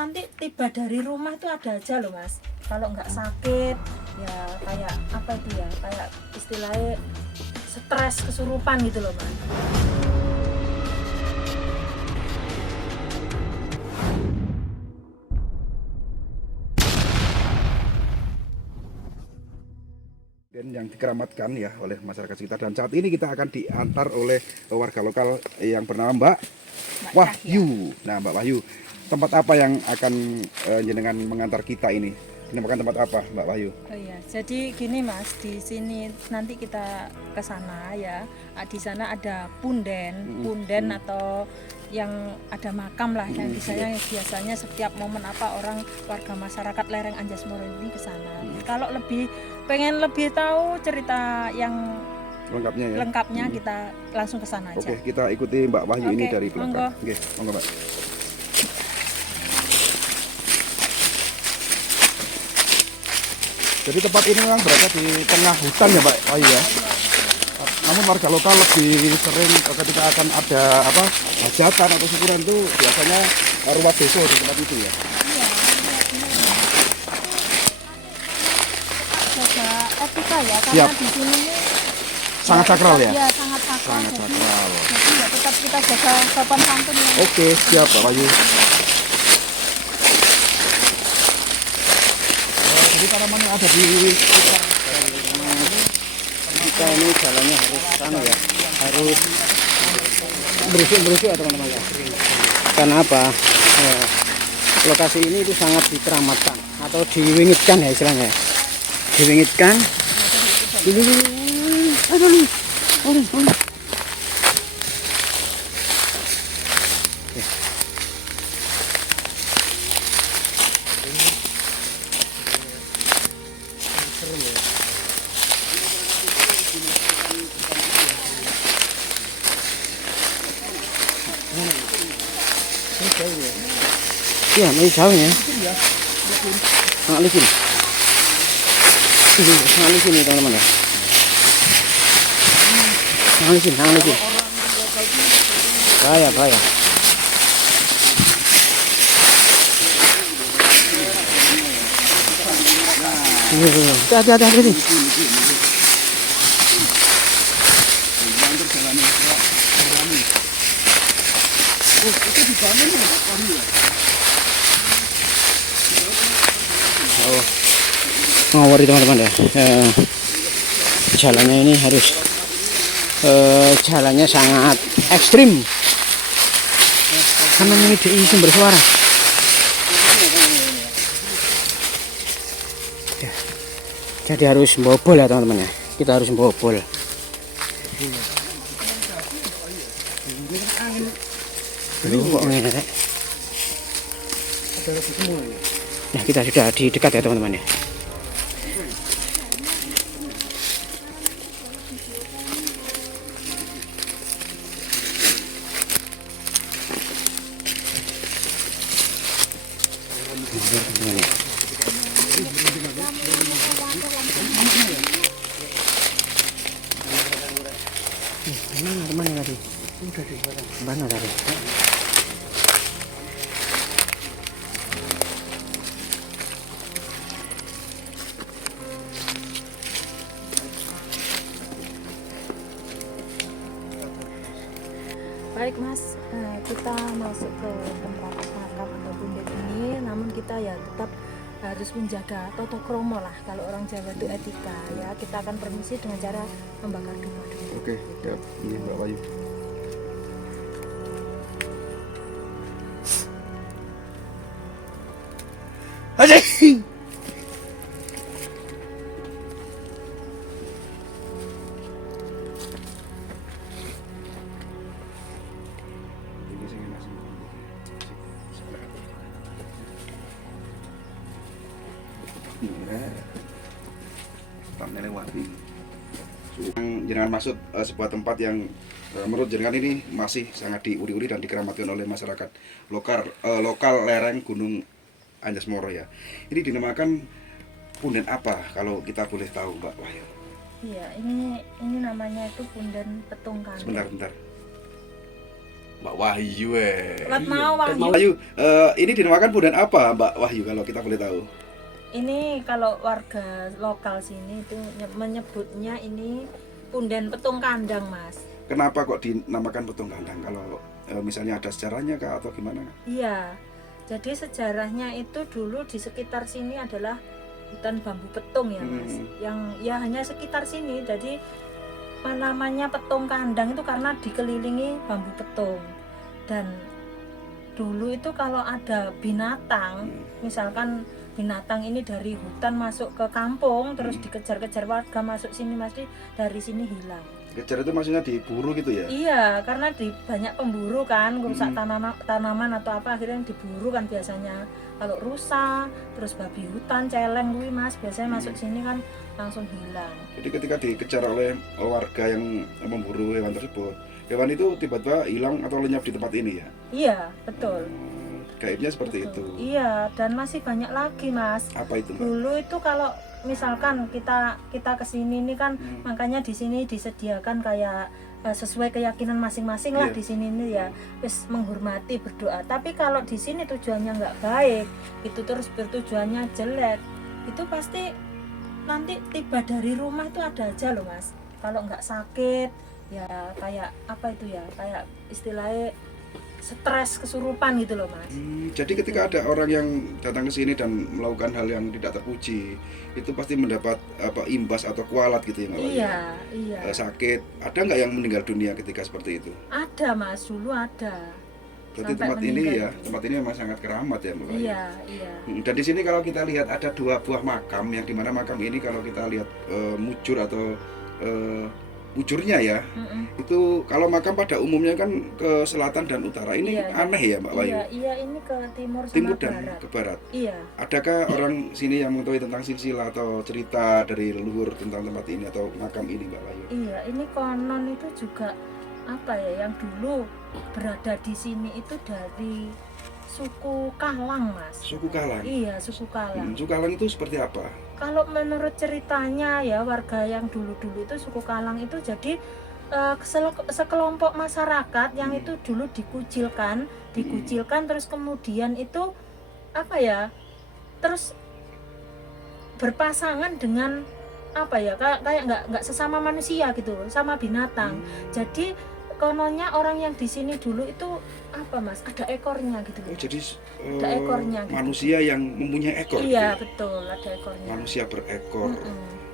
nanti tiba dari rumah itu ada aja loh Mas. Kalau nggak sakit ya kayak apa itu ya, kayak istilahnya stres kesurupan gitu loh Mas. Dan yang dikeramatkan ya oleh masyarakat sekitar, dan saat ini kita akan diantar oleh warga lokal yang bernama Mbak Wahyu. Nah, Mbak Wahyu, tempat apa yang akan jenengan mengantar kita ini? Dinamakan tempat apa, Mbak Wahyu? Oh iya, jadi gini Mas, di sini nanti kita ke sana ya. Di sana ada punden atau yang ada makam lah yang biasanya setiap momen apa orang warga masyarakat lereng Anjasmara ini ke sana. Kalau pengen lebih tahu cerita yang lengkapnya kita langsung ke sana aja. Oke, kita ikuti Mbak Wahyu ini dari belakang. Monggo. Oke, monggo Mbak. Jadi tempat ini memang berada di tengah hutan ya Mbak Wahyu ya. Namun warga lokal lebih sering ketika akan ada hajatan atau syukuran itu biasanya ruat beso di tempat itu ya. Iya, jaga etika ya, karena Siap. di sini ini Sangat sakral ya? Iya, sangat sakral. Sangat sakral. Jadi ya tetap kita jaga sopan santun ya. Oke, siap Mbak Wahyu. Jadi tanaman yang ada di sekitar kita ini jalannya harus harus berusuk-berusuk ya teman-teman ya. Karena apa? Lokasi ini itu sangat dikeramatkan atau diwingitkan ya istilahnya. Diwingitkan. Aduh. Iya, masih jauh ya. Sangat licin. Sangat licin nih teman-teman ya. Sangat licin. Bahaya. Hati-hati. Ngawur teman-teman ya. Jalannya ini harus jalannya sangat ekstrim karena ini di sumber suara ya. Jadi harus bobol ya teman-teman ya, kita harus bobol. Nah, kita sudah di dekat ya teman-teman ya. Mana tadi? Udah di mana tadi? Baik Mas, kita masuk ke tempat makam atau punden ini, namun kita ya tetap harus menjaga toto kromo lah. Kalau orang Jawa itu etika ya. Kita akan permisi dengan cara membakar dupa dulu. Oke, siap. Ini Mbak Wahyu. Jenengan maksud sebuah tempat yang menurut jenengan ini masih sangat diuri-uri dan dikeramatkan oleh masyarakat lokal lereng Gunung Anjasmara ya. Ini dinamakan punden apa kalau kita boleh tahu Mbak Wahyu? Iya, ini namanya itu punden Petungkali. Sebentar. Mbak Wahyu Selamat mau Wahyu. Wahyu, ini dinamakan punden apa Mbak Wahyu kalau kita boleh tahu? Ini kalau warga lokal sini itu menyebutnya ini punden petung kandang, Mas. Kenapa kok dinamakan petung kandang? Kalau misalnya ada sejarahnya kah atau gimana? Iya. Jadi sejarahnya itu dulu di sekitar sini adalah hutan bambu petung ya, Mas. Yang ya hanya sekitar sini. Jadi namanya petung kandang itu karena dikelilingi bambu petung. Dan dulu itu kalau ada binatang, misalkan binatang ini dari hutan masuk ke kampung, terus dikejar-kejar warga masuk sini, mesti dari sini hilang. Kejar itu maksudnya diburu gitu ya? Iya, karena di banyak pemburu kan, rusak tanaman atau apa, akhirnya diburu kan biasanya. Kalau rusa, terus babi hutan, celeng kuwi Mas, biasanya masuk sini kan langsung hilang. Jadi ketika dikejar oleh warga yang memburu hewan tersebut, hewan itu tiba-tiba hilang atau lenyap di tempat ini ya? Iya, betul. Gaibnya seperti Betul. itu. Iya, dan masih banyak lagi Mas. Apa itu Mbak? Dulu itu kalau misalkan kita kesini ini kan, makanya di sini disediakan kayak sesuai keyakinan masing-masing lah. Iya. Di sini ini ya, terus menghormati, berdoa. Tapi kalau di sini tujuannya nggak baik, itu terus bertujuannya jelek, itu pasti nanti tiba dari rumah itu ada aja loh Mas. Kalau nggak sakit, ya kayak apa itu ya, kayak istilahnya stres, kesurupan gitu loh Mas. Jadi ketika ada orang yang datang ke sini dan melakukan hal yang tidak terpuji, itu pasti mendapat imbas atau kualat gitu ya Mbak Wahyu? Iya, iya. Sakit, ada nggak yang meninggal dunia ketika seperti itu? Ada Mas, dulu ada. Berarti Sampai tempat ini meninggal ya, dunia. tempat ini memang sangat keramat ya Mbak Wahyu? Iya, iya. Dan di sini kalau kita lihat ada 2 buah makam, yang dimana makam ini kalau kita lihat mujur atau mujurnya ya, itu kalau makam pada umumnya kan ke selatan dan utara. Ini Iya, iya. aneh ya Mbak Wahyu? Iya, iya, ini ke timur sama Timur dan barat. ke barat. Iya. Adakah orang sini yang mengetahui tentang silsilah atau cerita dari leluhur tentang tempat ini atau makam ini Mbak Wahyu? Iya, ini konon itu juga apa ya, yang dulu berada di sini itu dari suku Kalang Mas. Suku Kalang? Iya, suku Kalang. Suku Kalang itu seperti apa? Kalau menurut ceritanya ya, warga yang dulu-dulu itu suku Kalang itu jadi sekelompok masyarakat yang itu dulu dikucilkan terus kemudian itu apa ya, terus berpasangan dengan apa ya, kayak nggak sesama manusia gitu, sama binatang. Jadi kononnya orang yang di sini dulu itu apa Mas, ada ekornya gitu. Oh, jadi ada ekornya gitu. manusia yang mempunyai ekor gitu Iya ya? betul, ada ekornya. Manusia berekor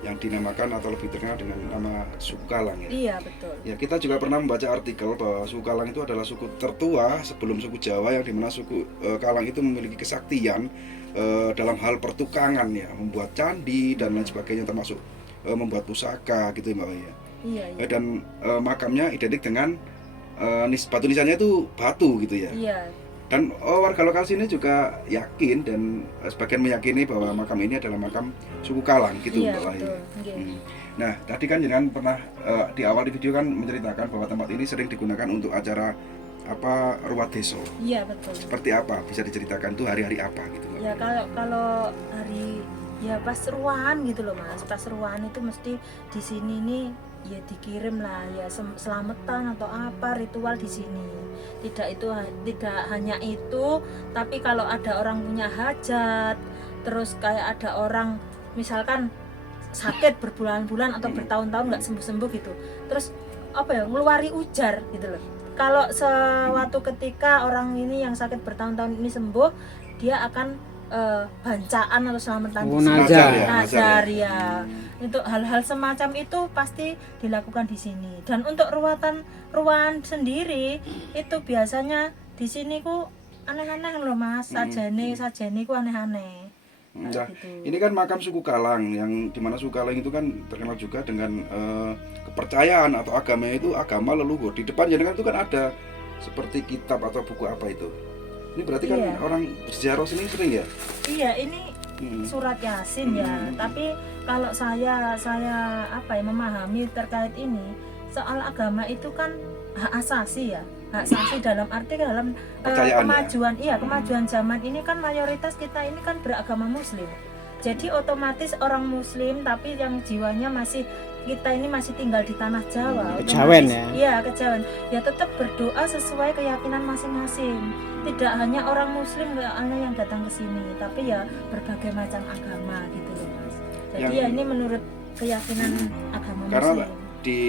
yang dinamakan atau lebih terkenal dengan nama suku Kalang ya? Iya betul. Ya, kita juga pernah membaca artikel bahwa suku Kalang itu adalah suku tertua sebelum suku Jawa, yang dimana suku Kalang itu memiliki kesaktian dalam hal pertukangan ya, membuat candi dan lain sebagainya, termasuk membuat pusaka gitu ya Mbak Wahyu. Iya, iya. Dan makamnya identik dengan batu nisannya itu batu gitu ya. Iya. Dan warga lokal sini juga yakin dan sebagian meyakini bahwa makam ini adalah makam suku Kalang gitu Iya Mbak Wahyu. betul. Nggih. Nah, tadi kan jenengan pernah di awal di video kan menceritakan bahwa tempat ini sering digunakan untuk acara ruat desa. Iya betul. Seperti apa? Bisa diceritakan tuh hari-hari apa gitu Mbak? Ya kalau hari ya pas seruan gitu loh Mas. Pas seruan itu mesti di sini nih ya dikirim lah ya selamatan atau apa ritual di sini. Tidak hanya itu, tapi kalau ada orang punya hajat, terus kayak ada orang misalkan sakit berbulan-bulan atau bertahun-tahun nggak sembuh-sembuh gitu, terus apa ya, ngeluari ujar gitu loh. Kalau suatu ketika orang ini yang sakit bertahun-tahun ini sembuh, dia akan bancaan atau selamatan di sini. Nazar ya. Untuk hal-hal semacam itu pasti dilakukan di sini. Dan untuk ruan sendiri itu biasanya di sini ku aneh-aneh loh Mas. Sajane ku aneh-aneh. Nah, gitu. ini kan makam suku Kalang, yang dimana suku Kalang itu kan terkenal juga dengan kepercayaan atau agamanya itu agama leluhur. Di depan jenengan itu kan ada seperti kitab atau buku apa itu. Ini berarti kan orang berziarah sini sering ya? Iya, ini surat Yasin ya. Tapi kalau saya apa ya, memahami terkait ini, soal agama itu kan hak asasi ya. Hak asasi dalam arti dalam kemajuan kemajuan zaman ini kan mayoritas kita ini kan beragama muslim. Jadi otomatis orang muslim tapi yang jiwanya masih kita ini masih tinggal di tanah Jawa, Kejawen otomatis- ya. Iya, kejawen. Ya tetap berdoa sesuai keyakinan masing-masing. Tidak hanya orang Muslim yang datang ke sini, tapi ya berbagai macam agama gitu loh Mas. Jadi Yang- ya ini menurut keyakinan agama Karena Muslim. di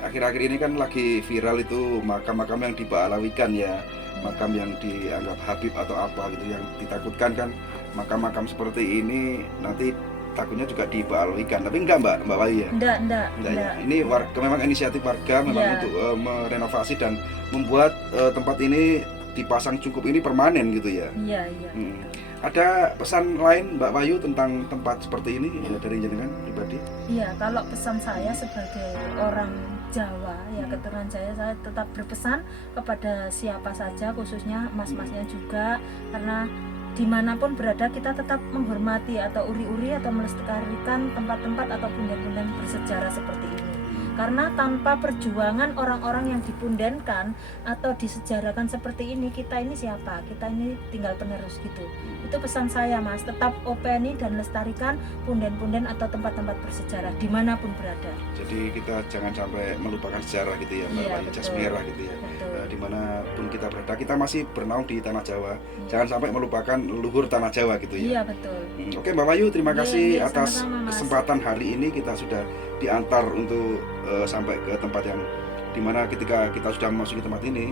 akhir-akhir ini kan lagi viral itu makam-makam yang dibalawikan ya, makam yang dianggap Habib atau apa gitu, yang ditakutkan kan makam-makam seperti ini nanti takutnya juga dibalawikan. Tapi enggak Mbak Wahyu ya? Enggak, Enggak ya? enggak. Ini warga, memang inisiatif warga memang Iya. untuk merenovasi dan membuat tempat ini dipasang cukup ini permanen gitu ya. Iya, iya. Hmm. Ada pesan lain Mbak Wahyu tentang tempat seperti ini ya, dari jenengan pribadi? Iya, kalau pesan saya sebagai orang Jawa, ya keturunan saya tetap berpesan kepada siapa saja, khususnya mas-masnya juga, karena dimanapun berada kita tetap menghormati atau uri-uri atau melestarikan tempat-tempat atau punden-punden bersejarah seperti ini. Karena tanpa perjuangan orang-orang yang dipundenkan atau disejarahkan seperti ini, kita ini siapa? Kita ini tinggal penerus gitu. Itu pesan saya Mas, tetap openi dan lestarikan punden-punden atau tempat-tempat bersejarah dimanapun berada. Jadi kita jangan sampai melupakan sejarah gitu ya Mbak Iya, Wahyu, jas betul. merah gitu ya. Betul. Dimanapun kita berada, kita masih bernaung di tanah Jawa. Iya. Jangan sampai melupakan leluhur tanah Jawa gitu ya. Iya betul. Oke Mbak Wahyu, terima Iya, kasih iya, atas sama-sama, Mas. kesempatan hari ini. Kita sudah diantar untuk sampai ke tempat yang dimana ketika kita sudah memasuki tempat ini,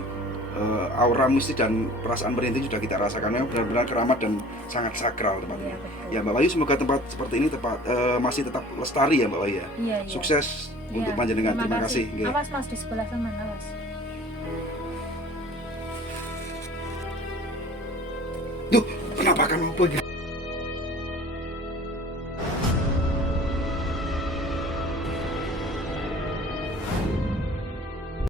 aura mistis dan perasaan merinding sudah kita rasakan. Memang benar-benar keramat dan sangat sakral tempat Iya ini. betul. Ya Mbak Wahyu, semoga tempat seperti ini masih tetap lestari ya Mbak Wahyu ya. Iya, iya. Sukses Iya, untuk panjenengan. Terima kasih. Nggih. Awas Mas di sebelah sana, awas. Duh, kenapa kamu pergi?